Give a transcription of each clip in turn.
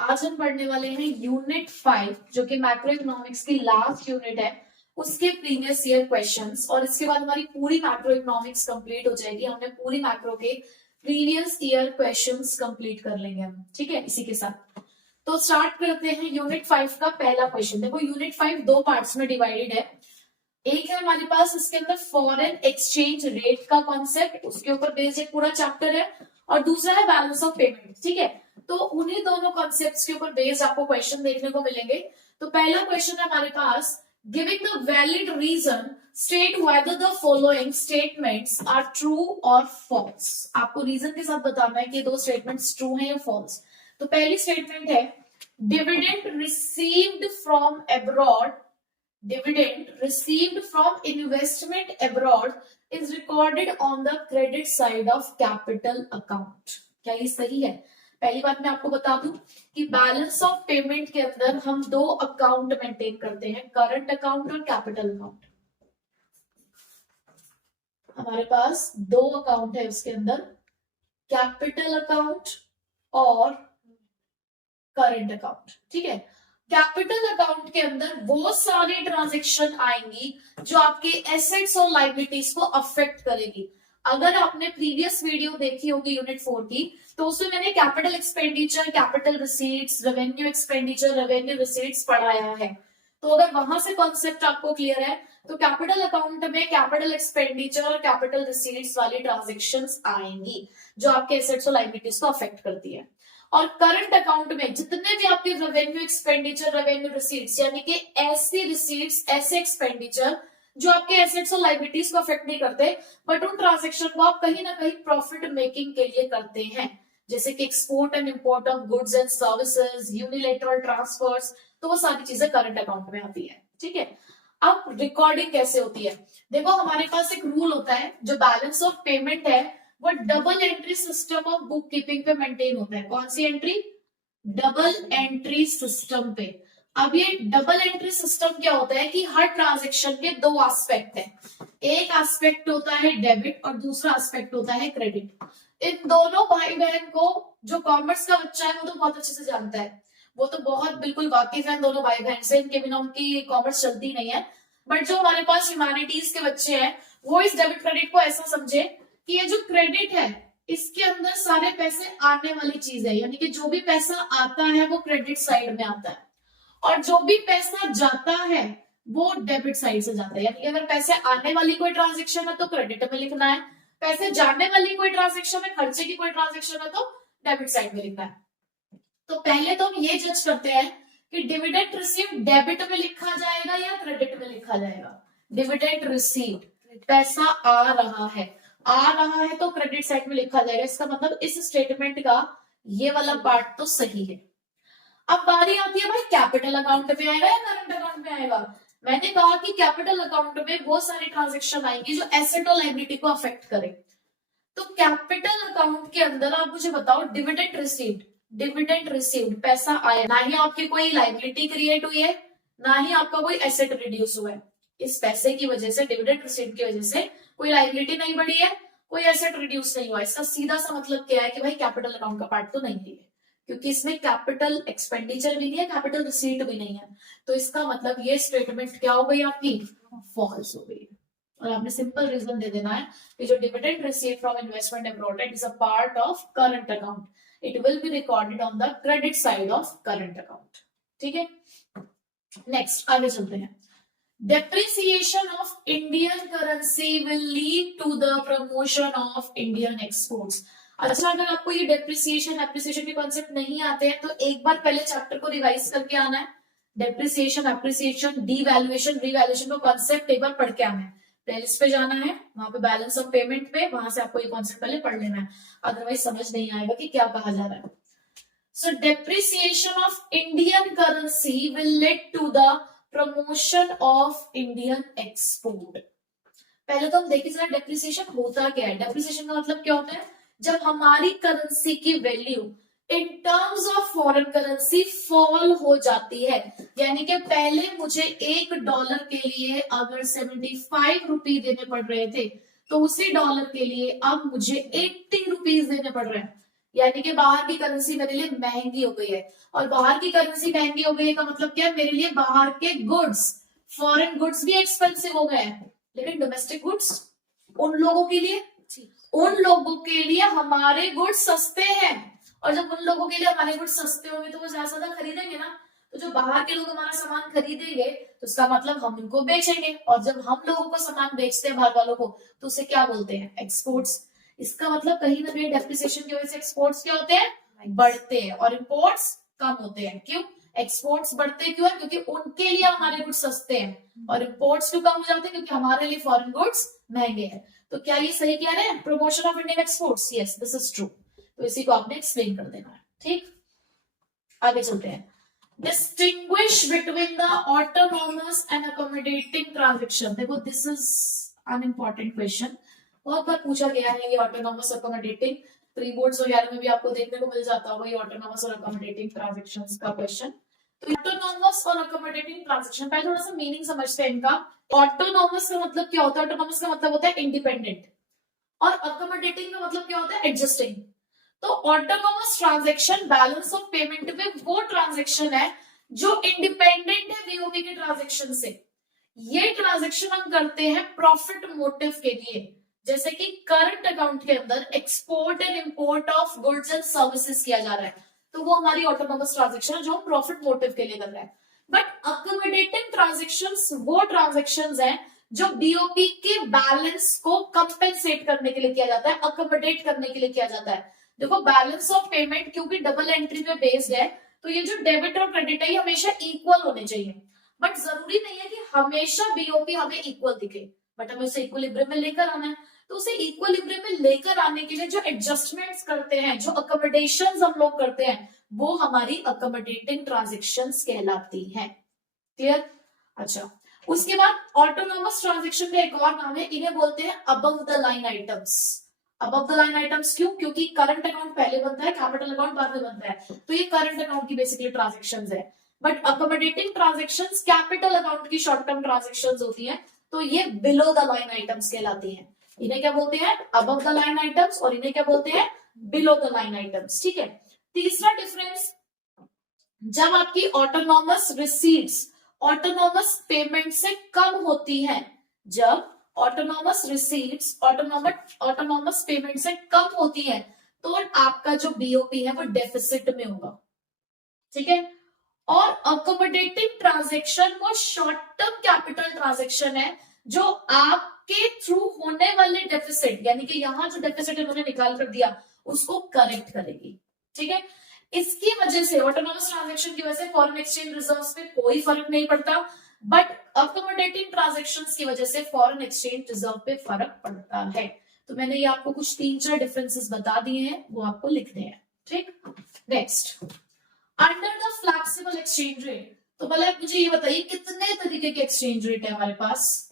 आज हम पढ़ने वाले हैं यूनिट 5 जो कि मैक्रो इकोनॉमिक्स की लास्ट यूनिट है, उसके प्रीवियस ईयर क्वेश्चंस। और इसके बाद हमारी पूरी मैक्रो इकोनॉमिक्स कंप्लीट हो जाएगी। हमने पूरी मैक्रो के प्रीवियस ईयर क्वेश्चंस कंप्लीट कर लेंगे हम, ठीक है। इसी के साथ तो स्टार्ट करते हैं यूनिट 5 का पहला क्वेश्चन। देखो यूनिट 5 दो पार्ट्स में डिवाइडेड है। एक है हमारे पास इसके अंदर फॉरेन एक्सचेंज रेट का कॉन्सेप्ट, उसके ऊपर बेस्ड एक पूरा चैप्टर है, और दूसरा है बैलेंस ऑफ पेमेंट, ठीक है। तो उन्हीं दोनों कॉन्सेप्ट्स के ऊपर बेस्ड आपको क्वेश्चन देखने को मिलेंगे। तो पहला क्वेश्चन है हमारे पास, giving the valid reason state whether the following statements are true और फॉल्स। आपको रीजन के साथ बताना है कि दो स्टेटमेंट्स ट्रू हैं या फॉल्स। तो पहली स्टेटमेंट है, dividend received from abroad, dividend received from investment abroad is recorded on the credit side of capital account। क्या ये सही है? पहली बात मैं आपको बता दूं कि बैलेंस ऑफ पेमेंट के अंदर हम दो अकाउंट मेंटेन करते हैं, करंट अकाउंट और कैपिटल अकाउंट। हमारे पास दो अकाउंट है उसके अंदर, कैपिटल अकाउंट और करंट अकाउंट, ठीक है। कैपिटल अकाउंट के अंदर वो सारी ट्रांजैक्शन आएंगी जो आपके एसेट्स और लायबिलिटीज को अफेक्ट करेगी। अगर आपने प्रीवियस वीडियो देखी होगी यूनिट 4 की, तो उसमें मैंने capital expenditure, capital receipts, revenue expenditure, revenue receipts पढ़ाया है। तो अगर वहां से कॉन्सेप्ट आपको क्लियर है तो कैपिटल अकाउंट में कैपिटल एक्सपेंडिचर और कैपिटल रिसीट्स वाली ट्रांजेक्शन्स आएंगी जो आपके एसेट्स और लायबिलिटीज को अफेक्ट करती है। और करंट अकाउंट में जितने भी आपके रेवेन्यू एक्सपेंडिचर, रेवेन्यू रिसीट्स, यानी कि ऐसी रिसीट्स, ऐसे एक्सपेंडिचर जो आपके एसेट्स और लायबिलिटीज को अफेक्ट नहीं करते, बट उन ट्रांजैक्शन को आप कहीं ना कहीं प्रॉफिट मेकिंग के लिए करते हैं, जैसे कि export and import of goods and services, unilateral transfers, तो वो सारी चीजें करंट अकाउंट में आती है, ठीक है। अब रिकॉर्डिंग कैसे होती है? देखो हमारे पास एक रूल होता है, जो बैलेंस ऑफ पेमेंट है वो double entry system of book keeping पे मेंटेन होता है। कौन सी एंट्री? डबल एंट्री सिस्टम पे। अब ये डबल एंट्री सिस्टम क्या होता है कि हर ट्रांजैक्शन के दो एस्पेक्ट है, एक एस्पेक्ट होता है डेबिट और दूसरा एस्पेक्ट होता है क्रेडिट। इन दोनों भाई बहन को जो कॉमर्स का बच्चा है वो तो बहुत अच्छे से जानता है, वो तो बहुत बिल्कुल वाकिफ है दोनों भाई बहन से, इनके बिना उनकी कॉमर्स चलती नहीं है। बट जो हमारे पास ह्यूमैनिटीज के बच्चे हैं वो इस डेबिट क्रेडिट को ऐसा समझे कि ये जो क्रेडिट है इसके अंदर सारे पैसे आने वाली चीज है, यानी कि जो भी पैसा आता है वो क्रेडिट साइड में आता है, और जो भी पैसा जाता है वो डेबिट साइड से जाता है। यानी कि अगर पैसे आने वाली कोई ट्रांजेक्शन है तो क्रेडिट में लिखना है, पैसे जाने वाली कोई ट्रांजेक्शन है, खर्चे की कोई ट्रांजेक्शन है तो डेबिट साइड में लिखना है। तो पहले तो हम ये जज करते हैं कि डिविडेंड रिसीव डेबिट में लिखा जाएगा या क्रेडिट में लिखा जाएगा। डिविडेंड रिसीव, पैसा आ रहा है तो क्रेडिट साइड में लिखा जाएगा। इसका मतलब इस स्टेटमेंट का ये वाला पार्ट तो सही है। अब बारी आती है भाई कैपिटल अकाउंट में आएगा या करंट अकाउंट में आएगा। मैंने कहा कि कैपिटल अकाउंट में वो सारी ट्रांजेक्शन आएंगी जो एसेट और लायबिलिटी को अफेक्ट करे। तो कैपिटल अकाउंट के अंदर आप मुझे बताओ, डिविडेंड रिसीव्ड पैसा आया, ना ही आपकी कोई लायबिलिटी क्रिएट हुई है, ना ही आपका कोई एसेट रिड्यूस हुआ है। इस पैसे की वजह से, डिविडेंड रिसीव्ड की वजह से कोई लायबिलिटी नहीं बढ़ी है, कोई एसेट रिड्यूस नहीं हुआ। इसका सीधा सा मतलब क्या है कि भाई कैपिटल अकाउंट का पार्ट तो नहीं है, क्योंकि इसमें कैपिटल एक्सपेंडिचर भी नहीं है, कैपिटल रिसीट भी नहीं है। तो इसका मतलब ये स्टेटमेंट क्या हो गई आपकी? फॉल्स हो गई। और आपने सिंपल रीजन दे देना है कि जो dividend receive from investment abroad it is a part of current account, it will be recorded on the credit side of current account, ठीक है। नेक्स्ट आगे चलते हैं। Depreciation of Indian currency will lead to the promotion of Indian exports। अच्छा, अगर आपको ये depreciation appreciation के कॉन्सेप्ट नहीं आते हैं तो एक बार पहले चैप्टर को रिवाइज करके आना है। डेप्रिसिएशन, एप्रिसिएशन, डीवैल्यूएशन, रीवैल्यूएशन का कॉन्सेप्ट एक बार पढ़ के आना है। प्लेलिस्ट पे जाना है, वहां पे बैलेंस ऑफ पेमेंट पे, वहां से आपको ये कॉन्सेप्ट पहले पढ़ लेना है, अदरवाइज समझ नहीं आएगा कि क्या कहा जा रहा है। So depreciation of Indian currency will lead to the promotion of Indian export. पहले तो हम देखिए जरा डेप्रिसिएशन होता क्या है। डेप्रिसिएशन का मतलब क्या होता है? जब हमारी करेंसी की value in terms of foreign currency fall हो जाती है, यानी कि पहले मुझे $1 के लिए अगर 75 रुपीज देने पड़ रहे थे तो उसी डॉलर के लिए अब मुझे 80 रुपीज देने पड़ रहे हैं। यानी कि बाहर की करेंसी मेरे लिए महंगी हो गई है, और बाहर की करेंसी महंगी हो गई है का मतलब क्या है, मेरे लिए बाहर के गुड्स, फॉरेन गुड्स भी एक्सपेंसिव हो गए हैं, लेकिन डोमेस्टिक गुड्स उन लोगों के लिए, हमारे गुड्स सस्ते हैं, और जब उन लोगों के लिए हमारे गुड्स सस्ते होंगे तो वो ज्यादा ज्यादा खरीदेंगे ना, तो जो बाहर के लोग हमारा सामान खरीदेंगे तो उसका मतलब हम उनको बेचेंगे, और जब हम लोगों को सामान बेचते हैं बाहर वालों को तो उसे क्या बोलते हैं, एक्सपोर्ट्स। इसका मतलब कहीं ना कहीं डेप्रिसिएशन की वजह से एक्सपोर्ट्स क्या होते हैं, बढ़ते हैं, और इंपोर्ट्स कम होते हैं। क्यों एक्सपोर्ट्स बढ़ते क्यों है, क्योंकि उनके लिए हमारे गुड्स सस्ते हैं, और इंपोर्ट्स क्यों कम हो जाते हैं, क्योंकि हमारे लिए फॉरेन गुड्स महंगे हैं। तो क्या ये सही कह रहे हैं, promotion of Indian exports, yes this is true. तो इसी को आपने एक्सप्लेन कर देना है, ठीक। आगे चलते हैं, distinguish between the autonomous and accommodating transaction। देखो this is an important question, बहुत बार पूछा गया है ये ऑटोनॉमस अकोमोडेटिंग, प्री बोर्ड्स वगैरह में भी आपको देखने को मिल जाता होगा ये ऑटोनॉमस और अकोमोडेटिंग ट्रांजैक्शंस का क्वेश्चन। तो ऑटोनॉमस और अकोमोडेटिंग ट्रांजैक्शन पहले थोड़ा सा मीनिंग समझते हैं इनका। ऑटोनॉमस का मतलब क्या होता है, ऑटोनॉमस का मतलब होता है इंडिपेंडेंट, और अकोमोडेटिंग का मतलब क्या होता है, एडजस्टिंग। तो autonomous transaction balance of payment में वो ट्रांजैक्शन है जो इंडिपेंडेंट है बीओपी के ट्रांजैक्शन से। ये ट्रांजैक्शन हम करते हैं प्रॉफिट मोटिव के लिए, जैसे कि करंट अकाउंट के अंदर export and import of goods and services किया जा रहा है, तो वो हमारी ऑटोनोमस ट्रांजैक्शन है जो हम प्रॉफिट मोटिव के लिए कर रहे हैं। बट अकोमोडेटिंग ट्रांजैक्शंस वो ट्रांजैक्शंस हैं जो बीओपी के बैलेंस को कंपेंसेट करने के लिए किया जाता है, अकोमोडेट करने के लिए किया जाता है। देखो बैलेंस ऑफ पेमेंट क्योंकि डबल एंट्री पे बेस्ड है, तो ये जो डेबिट और क्रेडिट है ये हमेशा इक्वल होने चाहिए, बट जरूरी नहीं है कि हमेशा बीओपी हमें इक्वल दिखे, बट हमें उसे इक्विलिब्रियम में लेकर आना है। तो उसे इक्विलिब्रियम में लेकर आने के लिए जो एडजस्टमेंट्स करते हैं, जो अकोमोडेशंस हम लोग करते हैं, वो हमारी अकोमोडेटिंग ट्रांजैक्शंस कहलाती हैं। क्लियर? अच्छा, उसके बाद ऑटोनोमस ट्रांजैक्शन का एक और नाम है, इन्हें बोलते हैं above the line items. Above the line items क्यों, क्योंकि करंट अकाउंट पहले बनता है, कैपिटल अकाउंट बाद में बनता है, तो ये करंट अकाउंट की बेसिकली ट्रांजैक्शंस है। But accommodating transactions capital account की शॉर्ट टर्म ट्रांजैक्शंस होती हैं, तो ये बिलो द लाइन आइटम्स कहलाती हैं। इन्हें क्या बोलते हैं, अबव द लाइन आइटम्स, और इन्हें क्या बोलते हैं, बिलो द लाइन आइटम्स। ठीक है। तीसरा डिफरेंस, जब आपकी ऑटोनॉमस रिसीट्स ऑटोनॉमस पेमेंट से कम होती है, जब ऑटोनॉमस रिसीट्स ऑटोनॉमस पेमेंट से कम होती है, तो आपका जो बीओपी है वो डेफिसिट में होगा। ठीक है। और अकोमोडेटिंग ट्रांजैक्शन वो शॉर्ट टर्म कैपिटल ट्रांजैक्शन है जो आपके थ्रू होने वाले डेफिसिट, यानी कि यहां जो डेफिसिट इन्होंने निकाल कर दिया उसको करेक्ट करेगी। ठीक है। इसकी वजह से ऑटोनॉमस ट्रांजैक्शन की वजह से फॉरेन एक्सचेंज रिजर्व्स पे कोई फर्क नहीं पड़ता, बट अकोमोडेटिंग ट्रांजैक्शंस की वजह से फॉरेन एक्सचेंज रिजर्व पे फर्क पड़ता है। तो मैंने ये आपको कुछ 3-4 डिफरेंसेस बता दिए हैं, वो आपको लिखने हैं। ठीक। Next, under the flexible exchange rate, तो पहले आप मुझे ये बताइए कितने तरीके के एक्सचेंज रेट है हमारे पास?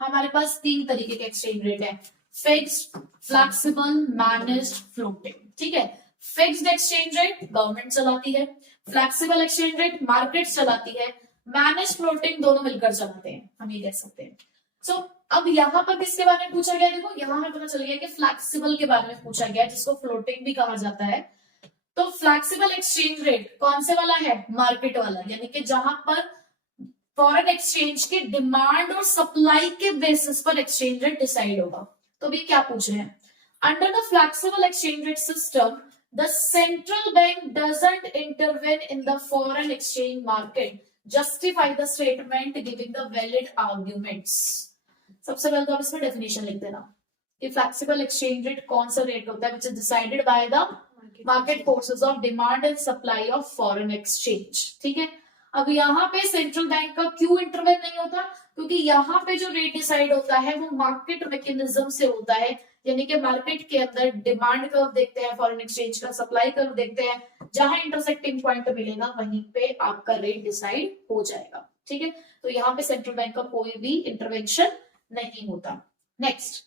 हमारे पास 3 तरीके के एक्सचेंज रेट है, फिक्स्ड, फ्लेक्सिबल, मैनेज्ड, फ्लोटिंग। ठीक है। फिक्स्ड एक्सचेंज रेट गवर्नमेंट चलाती है, फ्लेक्सिबल एक्सचेंज रेट मार्केट चलाती है, मैनेज फ्लोटिंग दोनों मिलकर चलाते हैं, हम ये कह सकते हैं। सो अब यहाँ पर किसके बारे में पूछा गया, देखो यहाँ हमें पता चल गया कि फ्लेक्सिबल के बारे में पूछा गया, जिसको फ्लोटिंग भी कहा जाता है। तो फ्लेक्सिबल एक्सचेंज रेट कौन से वाला है, मार्केट वाला, यानी कि जहां पर फॉरेन एक्सचेंज की डिमांड और सप्लाई के बेसिस पर एक्सचेंज रेट डिसाइड होगा। तो भी क्या पूछ रहे हैं, under the flexible exchange rate system the central bank doesn't intervene in the foreign exchange market, justify the statement giving the valid arguments। सबसे पहले तो आप इसमें डेफिनेशन लिख देना कि फ्लेक्सिबल एक्सचेंज रेट कौन सा रेट होता है, which is decided by the market forces of demand and supply of foreign exchange। ठीक है। अब यहाँ पे सेंट्रल बैंक का क्यों इंटरवेन नहीं होता, क्योंकि यहाँ पे जो रेट डिसाइड होता है वो मार्केट मैकेनिज्म से होता है, यानी कि मार्केट के अंदर डिमांड कर्व देखते हैं फॉरेन एक्सचेंज का, सप्लाई कर्व देखते हैं, जहां इंटरसेक्टिंग पॉइंट मिलेगा वहीं पे आपका रेट डिसाइड हो जाएगा। ठीक है। तो यहाँ पे सेंट्रल बैंक का कोई भी इंटरवेंशन नहीं होता। नेक्स्ट,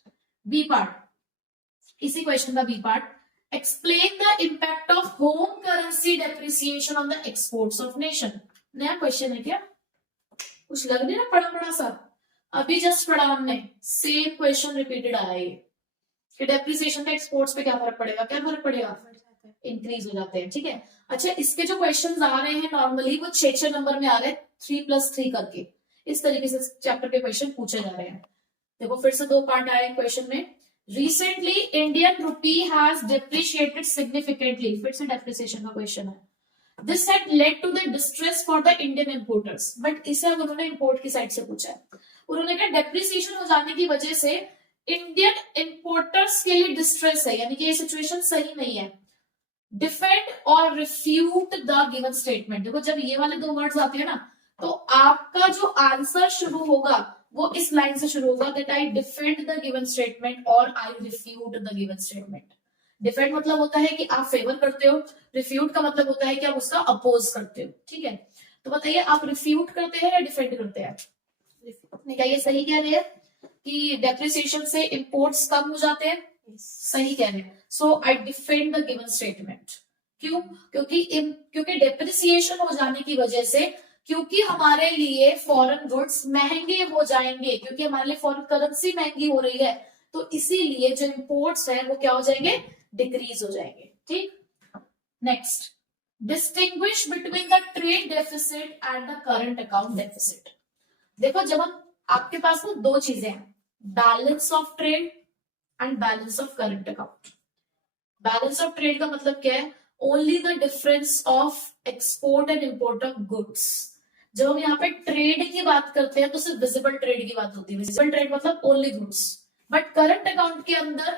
बी पार्ट, इसी क्वेश्चन का B part, explain the impact of home currency depreciation on the exports of nation. नया क्वेश्चन है क्या, कुछ लग नहीं ना पड़ा सा, अभी जस्ट पढ़ा हमने, सेम क्वेश्चन रिपीटेड आया है कि डेप्रिसिएशन का एक्सपोर्ट्स पे क्या फर्क पड़ेगा, क्या फर्क पड़ेगा, इंक्रीज हो जाते हैं। ठीक है, अच्छा इसके जो क्वेश्चंस आ रहे हैं नॉर्मली वो 6 नंबर में आ रहे हैं 3+3 करके, इस तरीके से चैप्टर के क्वेश्चन पूछे जा रहे हैं। देखो फिर से 2 पार्ट आए क्वेश्चन में। Recently Indian rupee has depreciated significantly, फिर से डेप्रिसिएशन का क्वेश्चन है। This had led to the distress for the Indian importers, but इसे अब उन्होंने इंपोर्ट की साइड से पूछा है। उन्होंने कहा डेप्रिसिएशन हो जाने की वजह से इंडियन इंपोर्टर्स के लिए डिस्ट्रेस है, यानी कि ये सिचुएशन सही नहीं है। डिफेंड और रिफ्यूट द गिवन स्टेटमेंट। देखो जब ये वाले 2 वर्ड्स आते हैं ना, तो आपका जो आंसर शुरू होगा वो इस लाइन से शुरू होगा, that I defend the given statement और I refute the given statement. Defend मतलब होता है कि आप फेवर करते हो, रिफ्यूट का मतलब होता है कि आप उसका अपोज करते हो। ठीक है, तो बताइए आप रिफ्यूट करते हैं या डिफेंड करते हैं? क्या ये सही कह रहे हैं कि डेप्रिसिएशन से इंपोर्ट्स कम हो जाते हैं? सही कह रहे हैं। सो आई डिफेंड द गिवन स्टेटमेंट। क्यों? क्योंकि डेप्रिसिएशन हो जाने की वजह से, क्योंकि हमारे लिए फॉरेन गुड्स महंगे हो जाएंगे, क्योंकि हमारे लिए फॉरेन करेंसी महंगी हो रही है, तो इसीलिए जो इंपोर्ट्स है वो क्या हो जाएंगे? डिक्रीज हो जाएंगे। ठीक, next, distinguish between the trade deficit and the current account deficit. देखो जब हम, आपके पास ना 2 चीजें हैं, balance of trade and balance of current account. Balance of trade का मतलब क्या है? Only the difference of export and import of goods. जब हम यहाँ पे ट्रेड की बात करते हैं तो सिर्फ विजिबल ट्रेड की बात होती है। विजिबल ट्रेड मतलब only goods, but current account के अंदर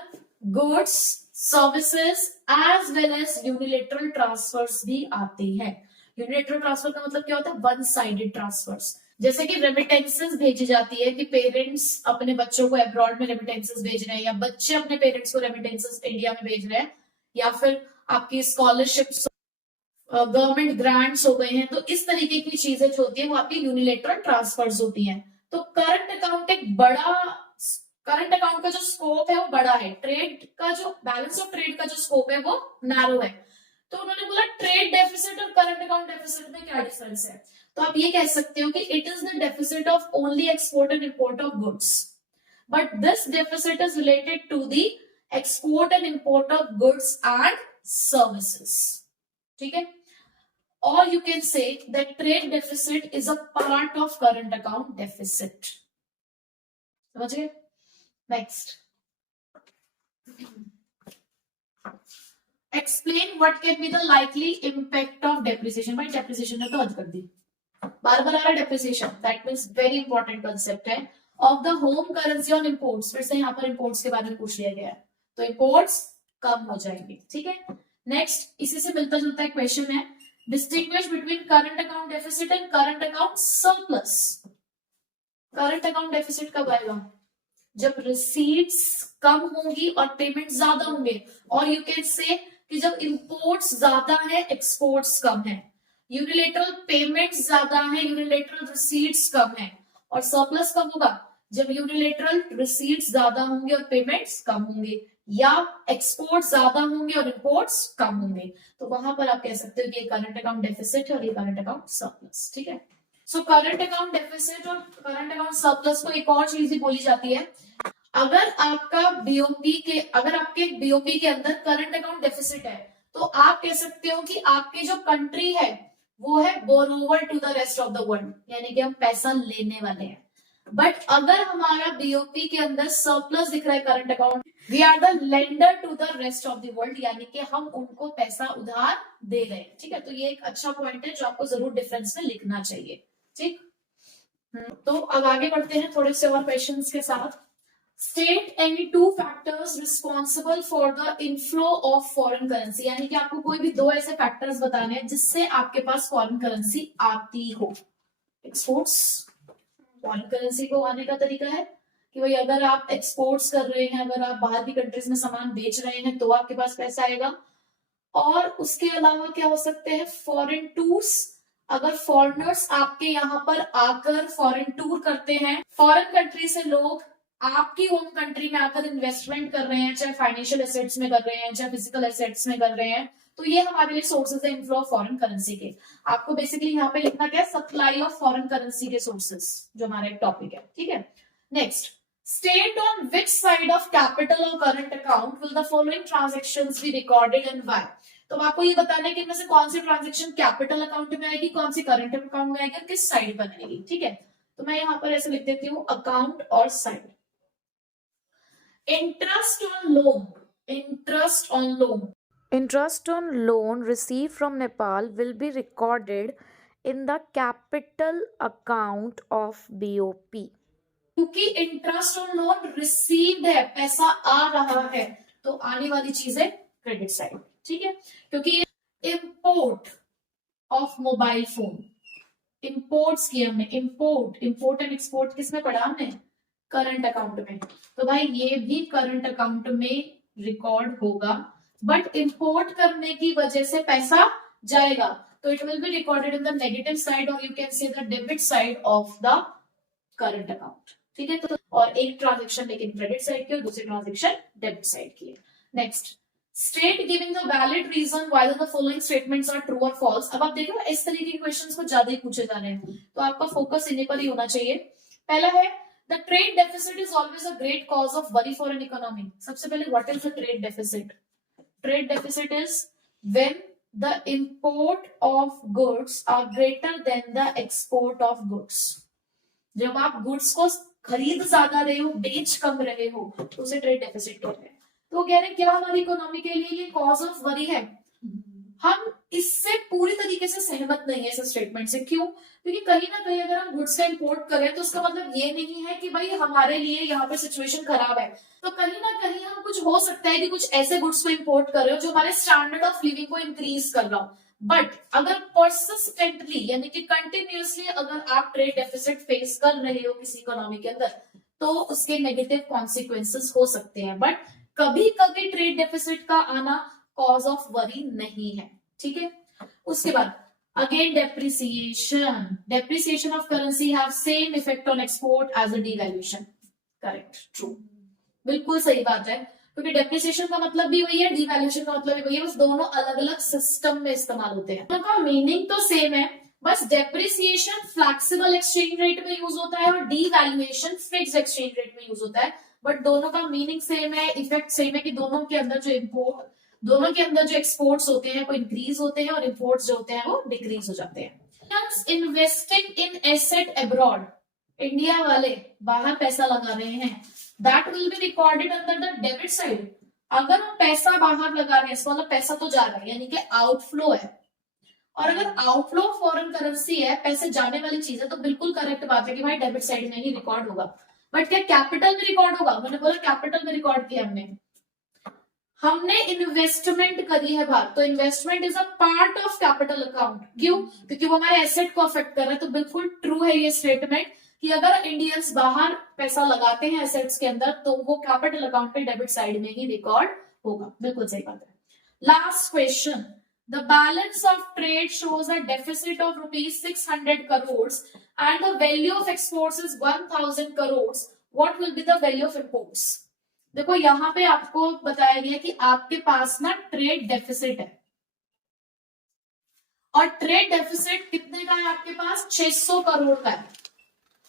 goods, services as well as unilateral transfers भी आते हैं। यूनिलेटरल ट्रांसफर का मतलब क्या होता है? One sided transfers. जैसे कि रेमिटेंसेस भेजी जाती है कि पेरेंट्स अपने बच्चों को अब्रॉड में रेमिटेंसेस भेज रहे हैं, या बच्चे अपने पेरेंट्स को रेमिटेंसेस इंडिया में भेज रहे हैं, या फिर आपकी स्कॉलरशिप्स, गवर्नमेंट ग्रांट्स हो गए हैं, तो इस तरीके की चीजें जो होती है वो आपकी यूनिलेटरल ट्रांसफर्स होती हैं। तो करंट अकाउंट एक बड़ा, करंट अकाउंट का जो स्कोप है वो बड़ा है, ट्रेड का जो बैलेंस ऑफ ट्रेड का जो स्कोप है वो नैरो है। तो उन्होंने बोला ट्रेड डेफिसिट और करंट अकाउंट डेफिसिट में क्या डिफरेंस है? तो आप ये कह सकते हो कि it is the deficit of only export and import of goods, but this deficit is related to the export and import of goods and services. ठीक है, or you can say that trade deficit is a part of current account deficit. समझ गए? Next, explain what can be the likely impact of depreciation. भाई depreciation ने तो हद कर दी, बार बार आ रहा depreciation, that means very important concept है of the home currency on imports। फिर से यहाँ पर imports के बारे में पूछ लिया गया है, तो imports कम हो जाएंगे। ठीक है, नेक्स्ट इसी से मिलता जुलता एक क्वेश्चन है, distinguish between current account deficit and current account surplus. Current account deficit कब आएगा? जब रिसीट्स कम होंगी और पेमेंट ज्यादा होंगे, और यू कैन से कि जब इंपोर्ट्स ज्यादा है एक्सपोर्ट्स कम है, यूनिलेटरल पेमेंट्स ज्यादा है यूनिलेटरल रिसीट्स कम है, और सरप्लस कब होगा? जब यूनिलेटरल रिसीट्स ज्यादा होंगे और पेमेंट्स कम होंगे, या एक्सपोर्ट ज्यादा होंगे और इंपोर्ट्स कम होंगे, तो वहां पर आप कह सकते हो कि ये करंट अकाउंट डेफिसिट है और ये करंट अकाउंट सरप्लस। ठीक है, सो करंट अकाउंट डेफिसिट और करंट अकाउंट सरप्लस को एक और चीज भी बोली जाती है, अगर आपका बीओपी के, अगर आपके बीओपी के अंदर करंट अकाउंट डेफिसिट है, तो आप कह सकते हो कि आपकी जो कंट्री है वो है borrower to the rest of the world, यानी कि हम पैसा लेने वाले हैं। बट अगर हमारा बीओपी के अंदर सरप्लस दिख रहा है current account, we are the lender to the rest of the world, यानी कि हम उनको पैसा उधार दे रहे हैं। ठीक है, तो ये एक अच्छा पॉइंट है जो आपको जरूर डिफरेंस में लिखना चाहिए। ठीक, तो अब आगे बढ़ते हैं थोड़े से और क्वेश्चंस के साथ। State any 2 factors responsible for the inflow of foreign currency, यानी कि आपको कोई भी 2 ऐसे फैक्टर्स बताने हैं जिससे आपके पास फॉरेन करेंसी आती हो। एक्सपोर्ट्स, फॉरेन करेंसी को आने का तरीका है कि भाई अगर आप एक्सपोर्ट्स कर रहे हैं, अगर आप बाहर की कंट्रीज में सामान बेच रहे हैं तो आपके पास पैसा आएगा। और उसके अलावा क्या हो सकते हैं? फॉरेन टूर्स, अगर फॉरेनर्स आपके यहाँ पर आकर फॉरेन टूर करते हैं, फॉरेन कंट्री से लोग आपकी होम कंट्री में आकर इन्वेस्टमेंट कर रहे हैं, चाहे फाइनेंशियल एसेट्स में कर रहे हैं, चाहे फिजिकल एसेट्स में कर रहे हैं, तो ये हमारे लिए सोर्सेज है इनफ्लो ऑफ फॉरेन करेंसी के। आपको बेसिकली यहाँ पे लिखना क्या है? सप्लाई ऑफ फॉरेन करेंसी के सोर्सेज, जो हमारा एक टॉपिक है। ठीक है, next, State on which side of capital or current account will the following transactions be recorded and why. तो आपको ये बताना है कि इनमें से कौन सी ट्रांजेक्शन कैपिटल अकाउंट में आएगी, कौन सी करंट अकाउंट में आएगी और किस साइड पर आएगी. ठीक है, तो मैं यहाँ पर ऐसे लिख देती हूँ अकाउंट और side. Interest on loan. Interest on loan. Interest on loan received from Nepal will be recorded in the capital account of BOP. क्योंकि इंटरेस्ट ऑन लोन रिसीव्ड है, पैसा आ रहा है, तो आने वाली चीज है क्रेडिट साइड. ठीक है, क्योंकि import of mobile phone, imports किए हमने. इंपोर्ट एंड एक्सपोर्ट किसमें पढ़ा हमने? करंट अकाउंट में. तो भाई ये भी करंट अकाउंट में रिकॉर्ड होगा, बट इंपोर्ट करने की वजह से पैसा जाएगा, तो it will be recorded in the negative side और you can say the debit side of the current account. ठीक है, तो और एक ट्रांजेक्शन लेकिन क्रेडिट साइड की और दूसरी ट्रांजेक्शन डेबिट साइड की है. Next, state giving the valid reason why the following statements are true और फॉल्स. अब आप देखो इस तरीके के क्वेश्चंस को ज्यादा ही पूछे जा रहे हैं, तो आपका फोकस इन्हीं पर ही होना चाहिए. पहला है the trade deficit is always a great cause of worry for an economy. सबसे पहले what is the trade deficit? Trade deficit is when the import of goods are greater than the export of goods. जब आप goods को खरीद ज्यादा रहे हो, बेच कम रहे हो, तो उसे ट्रेड डेफिसिट कहते हैं. तो कह रहे हैं क्या हमारी इकोनॉमी के लिए ये कॉज ऑफ वरी है? हम इससे पूरी तरीके से सहमत नहीं है इस स्टेटमेंट से. क्यों? क्योंकि कहीं ना कहीं अगर हम गुड्स का इंपोर्ट करें तो उसका मतलब ये नहीं है कि भाई हमारे लिए यहाँ पे सिचुएशन खराब है. तो कहीं ना कहीं हम कुछ हो सकता है कि कुछ ऐसे गुड्स को इंपोर्ट कर रहे हो जो हमारे स्टैंडर्ड ऑफ लिविंग को इंक्रीज कर रहा हो. बट अगर परसिस्टेंटली यानी कि कंटिन्यूअसली अगर आप ट्रेड डेफिसिट फेस कर रहे हो किसी इकोनॉमी के अंदर, तो उसके नेगेटिव कॉन्सिक्वेंसेस हो सकते हैं. बट कभी कभी ट्रेड डेफिसिट का आना कॉज ऑफ वरी नहीं है. ठीक है, उसके बाद again depreciation of currency have same effect on export as a devaluation. Correct, true, बिल्कुल सही बात है, क्योंकि डेप्रिसिएशन का मतलब भी वही है, डिवैल्यूएशन का मतलब भी वही है, बस दोनों अलग अलग सिस्टम में इस्तेमाल होते हैं. उनका मीनिंग तो सेम है, बस डेप्रिसिएशन फ्लेक्सिबल एक्सचेंज रेट में यूज होता है और डिवैल्यूएशन फिक्स्ड एक्सचेंज रेट में यूज होता है. बट दोनों का मीनिंग सेम है, इफेक्ट सेम है कि दोनों के अंदर जो एक्सपोर्ट्स होते हैं वो इंक्रीज होते हैं और इंपोर्ट्स जो होते हैं वो डिक्रीज हो जाते हैं. Investing in asset abroad, India वाले बाहर पैसा लगा रहे हैं, that will be recorded under the debit side. अगर हम पैसा बाहर लगा रहे हैं इसका मतलब पैसा तो जा रहा है, यानी कि आउटफ्लो है. और अगर आउटफ्लो फॉरेन करेंसी है, पैसे जाने वाली चीज है, तो बिल्कुल करेक्ट बात है कि भाई डेबिट साइड में ही रिकॉर्ड होगा. बट क्या कैपिटल में रिकॉर्ड होगा? मैंने बोला कैपिटल में रिकॉर्ड किया हमने इन्वेस्टमेंट करी है बाहर, तो investment is a part of capital account. क्यों? क्योंकि वो हमारे एसेट को अफेक्ट कर रहा है. तो बिल्कुल ट्रू है ये स्टेटमेंट कि अगर इंडियंस बाहर पैसा लगाते हैं एसेट्स के अंदर, तो वो कैपिटल अकाउंट पे डेबिट साइड में ही रिकॉर्ड होगा. बिल्कुल सही बात है. Last question, the balance of trade shows a deficit of ₹600 crores and the value of exports is 1000 crores. What will be the value of imports? देखो यहां पे आपको बताया गया कि आपके पास ना ट्रेड डेफिसिट है, और ट्रेड डेफिसिट कितने का है आपके पास? 600 करोड़ का है.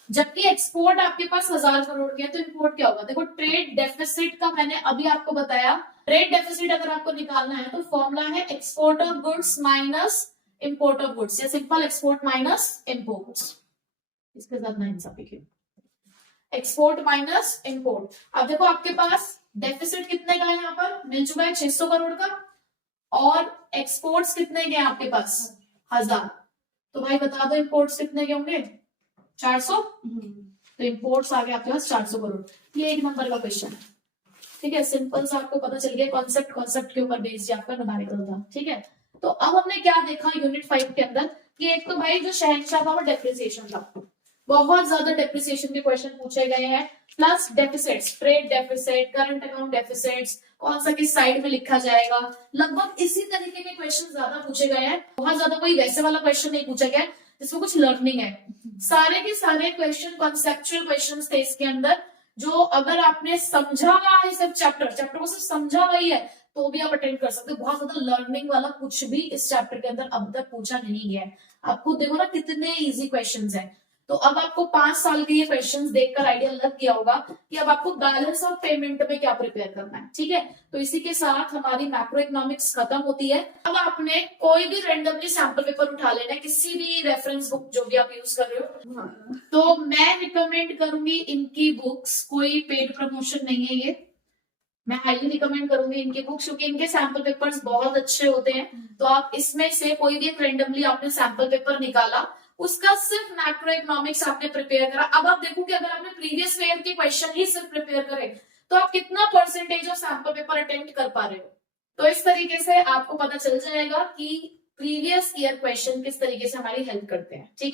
जबकि एक्सपोर्ट आपके पास 1000 करोड़ का है, तो इंपोर्ट क्या होगा? देखो ट्रेड डेफिसिट का मैंने अभी आपको बताया. ट्रेड डेफिसिट अगर आपको निकालना है तो फॉर्मूला है export of goods minus import of goods, या सिंपल एक्सपोर्ट माइनस इंपोर्ट. इसके साथ ना इंसाफी क्यों? Export minus import. अब देखो आपके पास डेफिसिट कितने का है, यहाँ पर मिल चुका है 600 करोड़ का, और एक्सपोर्ट्स कितने के हैं आपके पास? 1000. तो भाई बता दो इंपोर्ट्स कितने के होंगे? 400. तो इंपोर्ट्स आ गए आपके पास 400 करोड़. ये एक नंबर का क्वेश्चन है. ठीक है, सिंपल सा आपको पता चल गया, कॉन्सेप्ट के ऊपर बेस्ड आपका न्यूमेरिकल था. ठीक है, तो अब हमने क्या देखा यूनिट 5 के अंदर कि एक तो भाई जो शहंशाह था वो डेप्रिसिएशन था. बहुत ज्यादा डेप्रिसिएशन के क्वेश्चन पूछे गए हैं, plus deficits, trade deficit, current account deficits, कौन सा किस साइड में लिखा जाएगा, लगभग इसी तरीके के क्वेश्चन ज्यादा पूछे गए हैं. बहुत ज्यादा कोई वैसे वाला क्वेश्चन नहीं पूछा गया जिसमें कुछ लर्निंग है. सारे के सारे क्वेश्चन कॉन्सेप्चुअल क्वेश्चन थे इसके अंदर, जो अगर आपने समझा हुआ है सिर्फ चैप्टर को सिर्फ समझा हुआ ही है तो भी आप अटेंड कर सकते हो. बहुत ज्यादा लर्निंग वाला कुछ भी इस चैप्टर के अंदर अब तक पूछा नहीं गया है. आप खुद देखो ना कितने इजी क्वेश्चंस हैं. तो अब आपको 5 साल के ये क्वेश्चंस देखकर आइडिया लग गया होगा कि अब आपको बैलेंस ऑफ पेमेंट में क्या प्रिपेयर करना है, ठीक है। तो इसी के साथ हमारी मैक्रो इकोनॉमिक्स खत्म होती है। अब आपने कोई भी रैंडमली सैंपल पेपर उठा लेना है, किसी भी रेफरेंस बुक जो भी आप यूज कर रहे हो। तो मैं रिकमेंड करूंगी इनकी बुक्स, कोई पेड प्रमोशन नहीं है ये, मैं हाईली रिकमेंड करूंगी इनके बुक्स क्योंकि इनके सैंपल पेपर्स बहुत अच्छे होते हैं। तो आप इसमें से कोई भी एक रेंडमली आपने सैंपल पेपर निकाला, उसका सिर्फ मैक्रो इकोनॉमिक्स आपने प्रिपेयर करा। अब आप देखो कि अगर आपने प्रीवियस ईयर के क्वेश्चन ही सिर्फ प्रिपेयर करे तो आप कितना percentage of sample paper attempt कर पा रहे हो। तो इस तरीके से आपको पता चल जाएगा कि प्रीवियस ईयर क्वेश्चन किस तरीके से हमारी हेल्प करते हैं, ठीक है।